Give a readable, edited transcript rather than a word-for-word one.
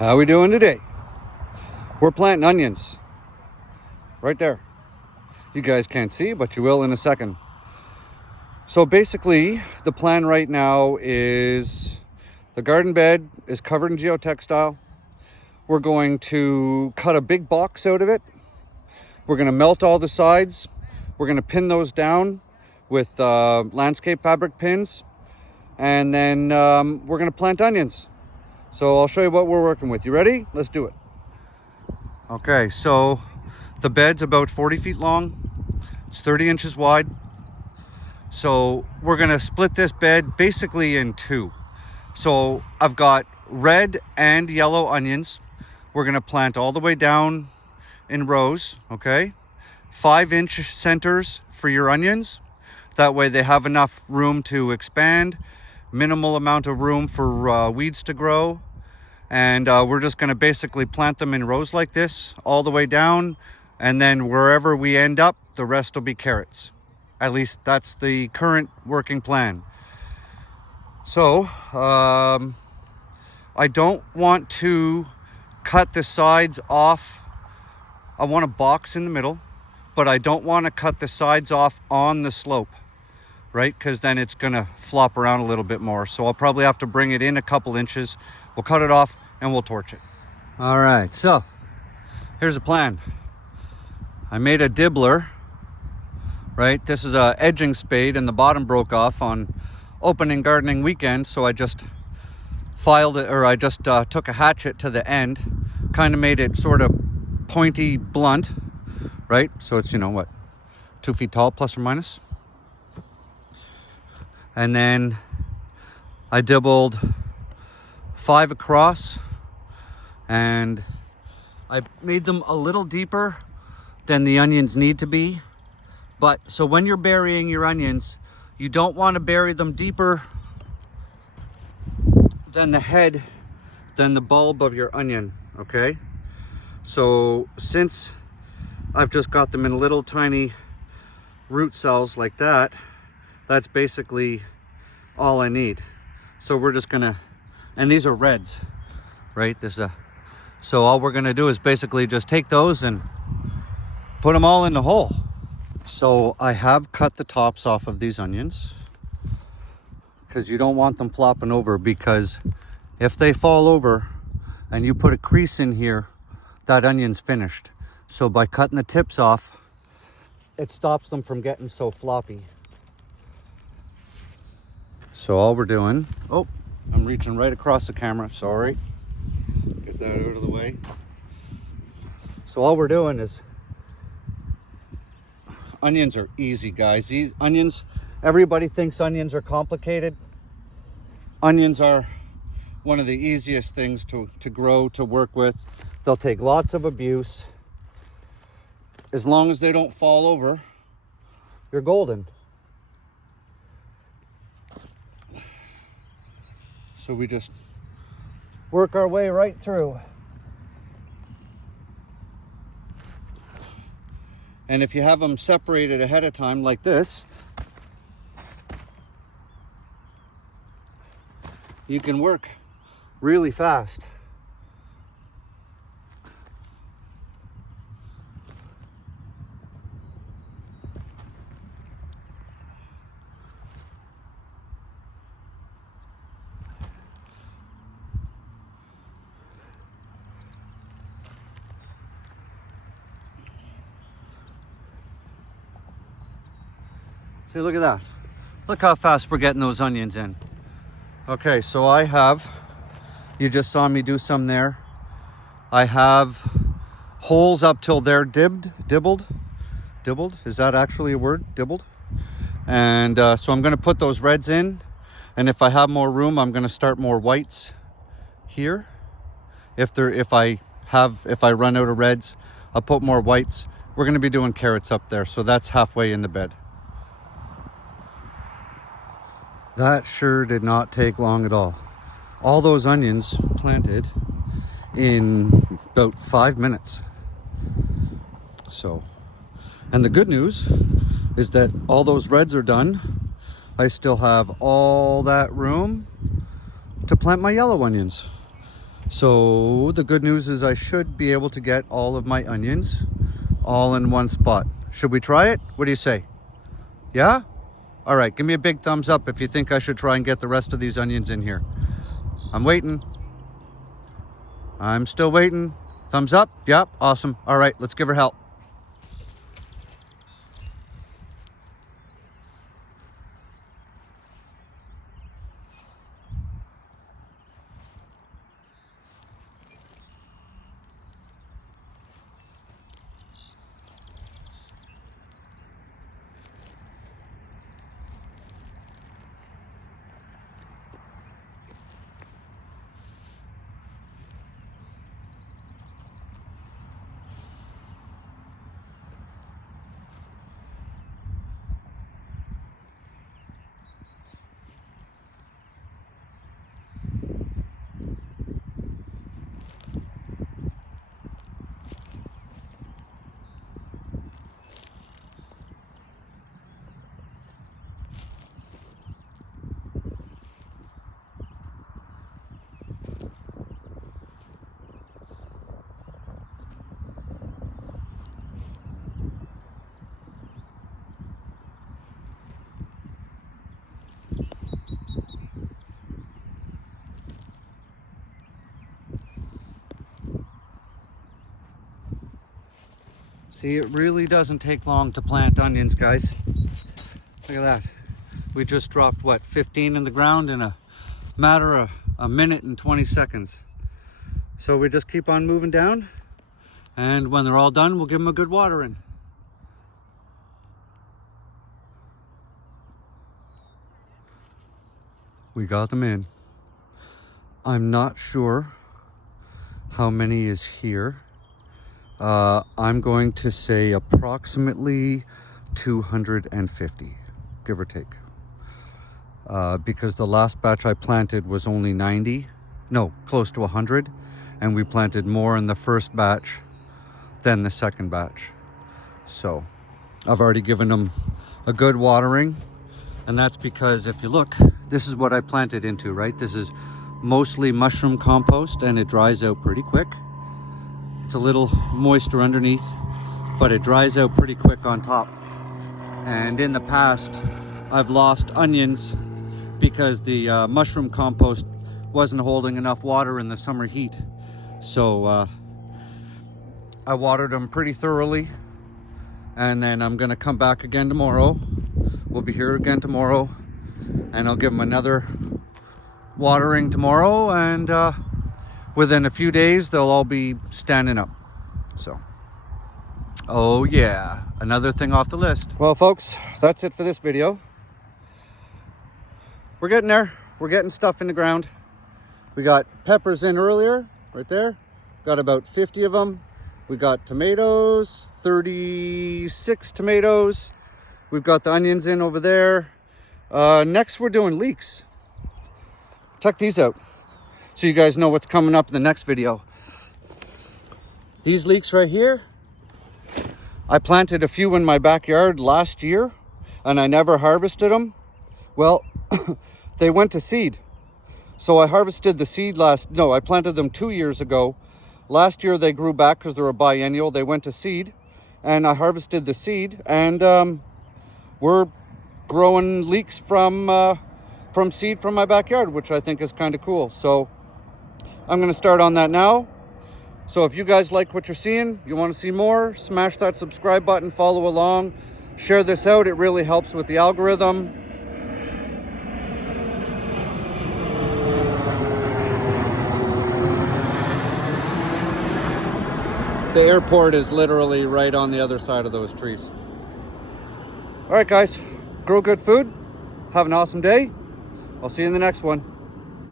How we doing today? We're planting onions. Right there. You guys can't see, but you will in a second. So basically, the plan right now is the garden bed is covered in geotextile. We're going to cut a big box out of it. We're going to melt all the sides. We're going to pin those down with landscape fabric pins. And then we're going to plant onions. So I'll show you what we're working with. You ready? Let's do it. Okay, so the bed's about 40 feet long. It's 30 inches wide. So we're gonna split this bed basically in two. So I've got red and yellow onions. We're gonna plant all the way down in rows, okay? 5-inch centers for your onions. That way they have enough room to expand, minimal amount of room for weeds to grow. And we're just gonna basically plant them in rows like this all the way down. And then wherever we end up, the rest will be carrots. At least that's the current working plan. So I don't want to cut the sides off. I want a box in the middle, but I don't want to cut the sides off on the slope, right? Because then it's gonna flop around a little bit more. So I'll probably have to bring it in a couple inches. We'll cut it off and we'll torch it. All right, so here's the plan. I made a dibbler, right? This is a edging spade and the bottom broke off on opening gardening weekend. So I just filed it, or I just took a hatchet to the end, kind of made it sort of pointy blunt, right? So it's, 2 feet tall, plus or minus. And then I dibbled 5 across, and I made them a little deeper than the onions need to be. But so when you're burying your onions, you don't want to bury them deeper than the bulb of your onion, okay? So since I've just got them in little tiny root cells like that, that's basically all I need. So we're just gonna, and these are reds, right? So all we're gonna do is basically just take those and put them all in the hole. So I have cut the tops off of these onions because you don't want them flopping over, because if they fall over and you put a crease in here, that onion's finished. So by cutting the tips off, it stops them from getting so floppy. So all we're doing, oh, I'm reaching right across the camera, sorry. Get that out of the way. So all we're doing is, onions are easy, guys. These onions, everybody thinks onions are complicated. Onions are one of the easiest things to grow, to work with. They'll take lots of abuse. As long as they don't fall over, you're golden. So we just work our way right through. And if you have them separated ahead of time like this, you can work really fast. See, look at that. Look how fast we're getting those onions in. Okay, so I have, you just saw me do some there. I have holes up till they're dibbled. Is that actually a word? Dibbled? And so I'm gonna put those reds in. And if I have more room, I'm gonna start more whites here. If I run out of reds, I'll put more whites. We're gonna be doing carrots up there. So that's halfway in the bed. That sure did not take long at all. All those onions planted in about 5 minutes. So, and the good news is that all those reds are done. I still have all that room to plant my yellow onions. So the good news is I should be able to get all of my onions all in one spot. Should we try it? What do you say? Yeah? All right, give me a big thumbs up if you think I should try and get the rest of these onions in here. I'm waiting. I'm still waiting. Thumbs up? Yep, awesome. All right, let's give her help. See, it really doesn't take long to plant onions, guys. Look at that. We just dropped, what, 15 in the ground in a matter of a minute and 20 seconds. So we just keep on moving down, and when they're all done, we'll give them a good watering. We got them in. I'm not sure how many is here. I'm going to say approximately 250, give or take. Because the last batch I planted was only 90, no, close to 100. And we planted more in the first batch than the second batch. So I've already given them a good watering. And that's because if you look, this is what I planted into, right? This is mostly mushroom compost and it dries out pretty quick. It's a little moisture underneath, but it dries out pretty quick on top. And in the past, I've lost onions because the mushroom compost wasn't holding enough water in the summer heat. So I watered them pretty thoroughly, and then I'm gonna come back again tomorrow. We'll be here again tomorrow, and I'll give them another watering tomorrow, and within a few days they'll all be standing up. So, oh yeah, another thing off the list. Well folks, that's it for this video. We're getting there. We're getting stuff in the ground. We got peppers in earlier, right there. Got about 50 of them. We got tomatoes, 36 tomatoes. We've got the onions in over there. Next we're doing leeks. Check these out so you guys know what's coming up in the next video. These leeks right here, I planted a few in my backyard last year and I never harvested them. Well, they went to seed. So I harvested the seed I planted them 2 years ago. Last year they grew back because they're a biennial. They went to seed and I harvested the seed, and we're growing leeks from seed from my backyard, which I think is kind of cool. So I'm going to start on that now. So if you guys like what you're seeing, you want to see more, smash that subscribe button, follow along, share this out. It really helps with the algorithm. The airport is literally right on the other side of those trees. All right, guys, grow good food. Have an awesome day. I'll see you in the next one.